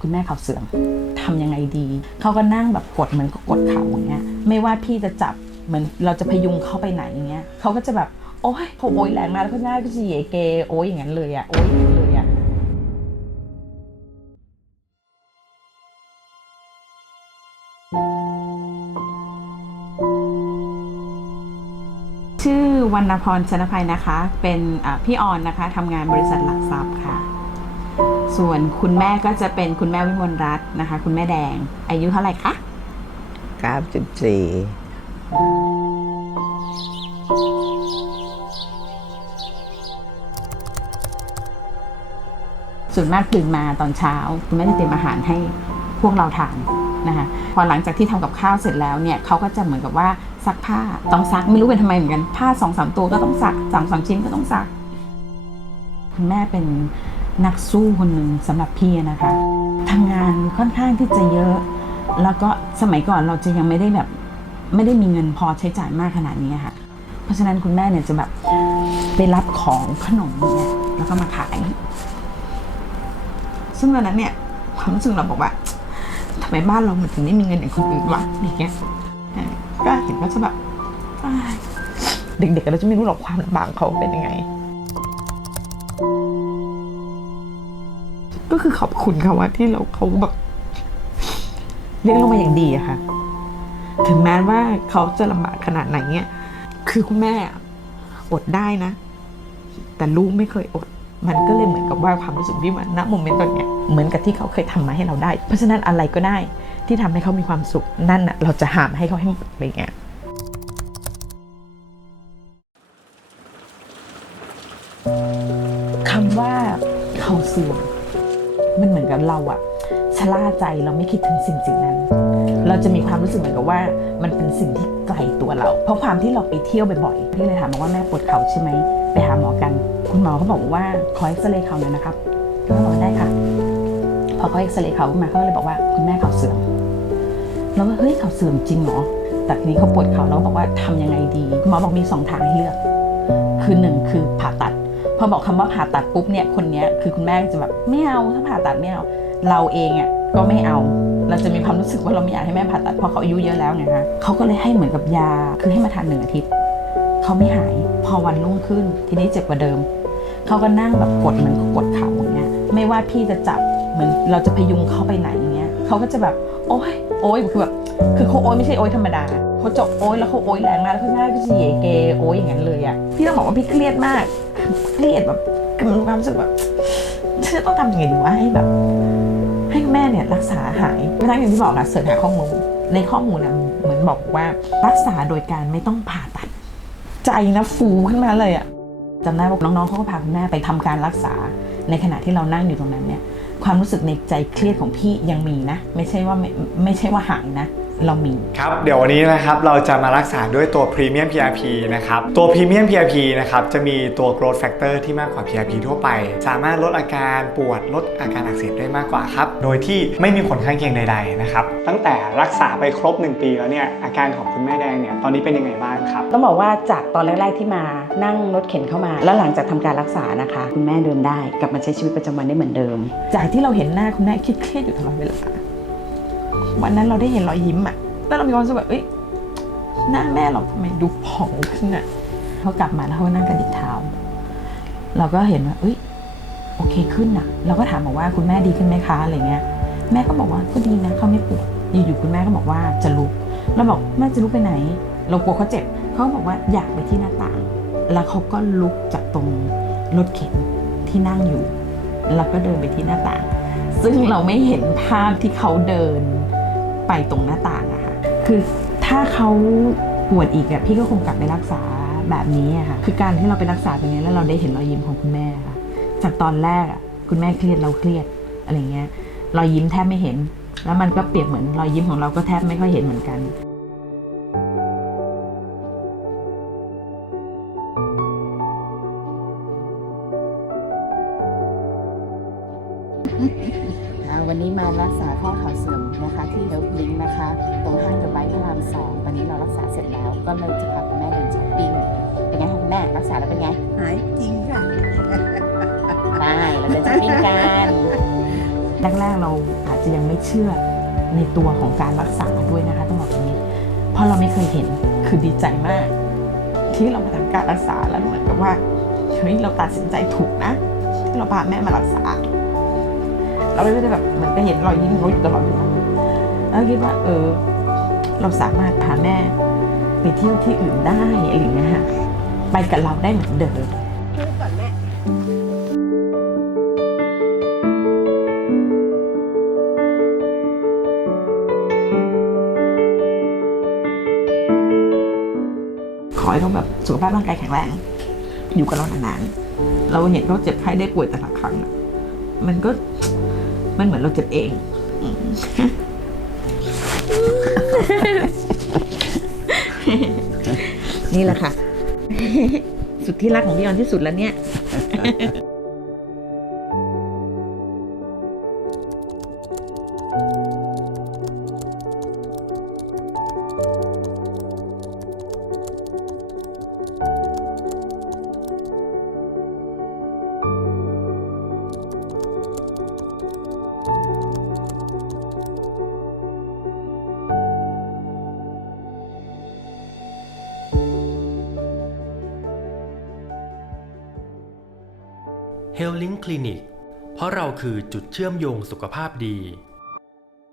คุณแม่เข่าเสื่อมทำยังไงดี เขาก็นั่งแบบกดเหมือนกดเข่าอย่างเงี้ย ไม่ว่าพี่จะจับเหมือนเราจะพยุงเข้าไปไหนอย่างเงี้ยเขาก็จะแบบโอ๊ยเขาโอยแรงมากแล้วก็หน้าก็จะเยเกโอ๊ยอย่างนั้นเลยอะโอ๊ยอย่างนั้นเลยอะชื่อวรรณพรชนภัยนะคะ เป็นพี่ออนนะคะทำงานบริษัทหลักทรัพย์ค่ะ ส่วนคุณแม่ก็จะเป็นคุณแม่วิมลรัตน์นะคะ คุณแม่แดง อายุเท่าไหร่คะ94ส่วนมากตื่นมาตอนเช้า คุณแม่จะเตรียมอาหารให้พวกเราทานนะคะพอหลังจากที่ทำกับข้าวเสร็จแล้วเนี่ยเขาก็จะเหมือนกับว่าซักผ้าต้องซักไม่รู้เป็นทำไมเหมือนกัน ผ้าสองสามตัวก็ต้องซักสามสามชิ้นก็ต้องซัก คุณแม่เป็น นักสู้คนหนึ่งสำหรับพี่นะคะทำงานค่อนข้างที่จะเยอะ แล้วก็สมัยก่อนเราจะยังไม่ได้แบบไม่ได้มีเงินพอใช้จ่ายมากขนาดนี้ค่ะ เพราะฉะนั้นคุณแม่เนี่ยจะแบบไปรับของขนมเนี่ยแล้วก็มาขาย ซึ่งตอนนั้นเนี่ยความรู้สึกเราบอกว่าทำไมบ้านเรามันถึงไม่มีเงินอย่างคนอื่นวะอย่างเงี้ยก็เห็นว่าจะแบบเด็กๆเราจะไม่รู้หรอกความลำบากเขาเป็นยังไง ก็คือขอบคุณเขาว่าที่เราเขาแบบเลี้ยงเรามาอย่างดีอะค่ะ ถึงแม้ว่าเขาจะลำบากขนาดไหนเนี่ยคือคุณแม่ออดได้นะ แต่ลูกไม่เคยอด มันก็เลยเหมือนกับว่าความรู้สึกที่ว่าณโมเมนต์ตอนเนี้ยเหมือนกับที่เขาเคยทำมาให้เราได้ เพราะฉะนั้นอะไรก็ได้ที่ทำให้เขามีความสุขนั่นน่ะเราจะหามให้เขาให้หมดอะไรเงี้ยคำว่าเขาเสื่อม มันเหมือนกับเราอะชะล่าใจเราไม่คิดถึงสิ่งสิ่งนั้น เราจะมีความรู้สึกเหมือนกับว่า มันเป็นสิ่งที่ไกลตัวเรา เพราะความที่เราไปเที่ยวบ่อยๆพี่เลยถามบอกว่าแม่ปวดเข่าใช่ไหมไปหาหมอกัน คุณหมอเขาบอกว่าขอเอ็กซเรย์เข่าหน่อยนะครับก็บอกได้ค่ะ พอเขาเอ็กซเรย์เข่าขึ้นมาเขาก็เลยบอกว่าคุณแม่เข่าเสื่อมเราก็เฮ้ยเข่าเสื่อมจริงเหรอแต่ทีนี้เขาปวดเข่าเราก็บอกว่าทำยังไงดีหมอบอกมีสองทางให้เลือก คือหนึ่งคือผ่าตัด พอบอกคำว่าผ่าตัดปุ๊บเนี่ยคนนี้คือคุณแม่จะแบบไม่เอาถ้าผ่าตัดไม่เอาเราเองอะก็ไม่เอา เราจะมีความรู้สึกว่าเราไม่อยากให้แม่ผ่าตัดเพราะเขาอายุเยอะแล้วไงคะเขาก็เลยให้เหมือนกับยาคือให้มาทานหนึ่งอาทิตย์เขาไม่หายพอวันรุ่งขึ้น ทีนี้เจ็บกว่าเดิมเขาก็นั่งแบบกดเหมือนกดเข่าอย่างเงี้ยไม่ว่าพี่จะจับเหมือนเราจะพยุงเขาไปไหนอย่างเงี้ยเขาก็จะแบบโอ๊ยโอ๊ยคือแบบคือเขาโอ๊ยไม่ใช่โอ๊ยธรรมดาเขาจะโอ๊ยแล้วเขาโอ๊ยแรงมากแล้วเขาหน้าก็จะเยเกโอ๊ยอย่างนั้นเลยอะพี่ต้องบอกว่าพี่เครียดมาก เครียดแบบคือมันมีความรู้สึกแบบฉันจะต้องทำยังไงดีวะให้แบบ ให้แม่เนี่ยรักษาหายไม่ทั้งอย่างที่บอกอะเสิร์ชหาข้อมูลในข้อมูลนะเหมือนบอกว่ารักษาโดยการไม่ต้องผ่าตัด ใจนะฟูขึ้นมาเลยอะจำได้ว่าน้องๆเขาก็พาคุณแม่ไปทำการรักษา ในขณะที่เรานั่งอยู่ตรงนั้นเนี่ย ความรู้สึกในใจเครียดของพี่ยังมีนะ ไม่ใช่ว่าไม่ไม่ใช่ว่าหายนะ เรามี ครับ เดี๋ยววันนี้นะครับเราจะมารักษาด้วยตัว Premium PRP นะครับ ตัว Premium PRP นะครับจะมีตัว Growth Factor ที่มากกว่า PRP ทั่วไป สามารถลดอาการปวดลดอาการอักเสบได้มากกว่าครับ โดยที่ไม่มีผลข้างเคียงใดๆนะครับ ตั้งแต่รักษาไปครบ 1 ปีแล้วเนี่ยอาการของคุณแม่แดงเนี่ยตอนนี้เป็นยังไงบ้างครับ ต้องบอกว่าจากตอนแรก ๆที่มานั่งรถเข็นเข้ามา แล้วหลังจากทำการรักษานะคะ คุณแม่เดินได้กลับมาใช้ชีวิตประจำวันได้เหมือนเดิม จากที่เราเห็นหน้าคุณแม่เครียดๆอยู่ตลอดเวลา วันนั้นเราได้เห็นรอยยิ้มอะแล้วเรามีความรู้สึกแบบเอ้ยหน้าแม่เราทำไมดูผ่องขึ้นอะเขากลับมาแล้วเขานั่งกระดิกเท้าเราก็เห็นว่าเอ้ยโอเคขึ้นอะเราก็ถามบอกว่าคุณแม่ดีขึ้นไหมคะอะไรเงี้ย แม่ก็บอกว่าก็ดีนะเขาไม่ปวดอยู่ๆคุณแม่ก็บอกว่าจะลุกเราบอกแม่จะลุกไปไหน เรากลัวเขาเจ็บเขาบอกว่าอยากไปที่หน้าต่าง แล้วเขาก็ลุกจากตรงรถเข็นที่นั่งอยู่ แล้วก็เดินไปที่หน้าต่าง ซึ่งเราไม่เห็นภาพที่เขาเดิน ไปตรงหน้าต่างอะค่ะ คือถ้าเขาปวดอีกอะพี่ก็คงกลับไปรักษาแบบนี้อะค่ะ คือการที่เราไปรักษาตรงนี้แล้วเราได้เห็นรอยยิ้มของคุณแม่ค่ะ จากตอนแรกอะคุณแม่เครียดเราเครียดอะไรเงี้ย รอยยิ้มแทบไม่เห็น แล้วมันก็เปรียบเหมือนรอยยิ้มของเราก็แทบไม่ค่อยเห็นเหมือนกัน อ่าวันนี้มารักษาข้อเข่าเสื่อมนะคะที่เฮลท์ลิงนะคะ ตรงห้างเดอะไบค์พระรามสองตอนนี้เรารักษาเสร็จแล้ว ก็เลยจะพาคุณแม่เดินช้อปปิ้งเป็นไงคะคุณแม่รักษาแล้วเป็นไงหายจริงค่ะได้เราเดินช้อปปิ้งกันแรกๆเราอาจจะยังไม่เชื่อในตัวของการรักษาด้วยนะคะต้องบอกอย่างนี้ เพราะเราไม่เคยเห็นคือดีใจมาก ที่เรามาทำการรักษาแล้วเหมือนกับว่าเฮ้ยเราตัดสินใจถูกนะที่เราพาแม่มารักษา เราไม่ได้แบบเหมือนไปเห็นรอยยิ้มเขาอยู่ตลอดเวลาแล้วคิดว่า เออ เราสามารถพาแม่ไปเที่ยวที่อื่นได้อะไรอย่างเงี้ยค่ะไปกับเราได้เหมือนเดิมก่อนแม่ขอให้เขาแบบสุขภาพร่างกายแข็งแรง อยู่กับเรานานๆ เราเห็นเขาเจ็บไข้ได้ป่วยแต่ละครั้ง มันก็ มันเหมือนเราเจ็บเองนี่แหละค่ะ สุดที่รักของพี่ออนที่สุดแล้วเนี่ย h e a l i n g Clinic เพราะเราคือจุดเชื่อมโยงสุขภาพดี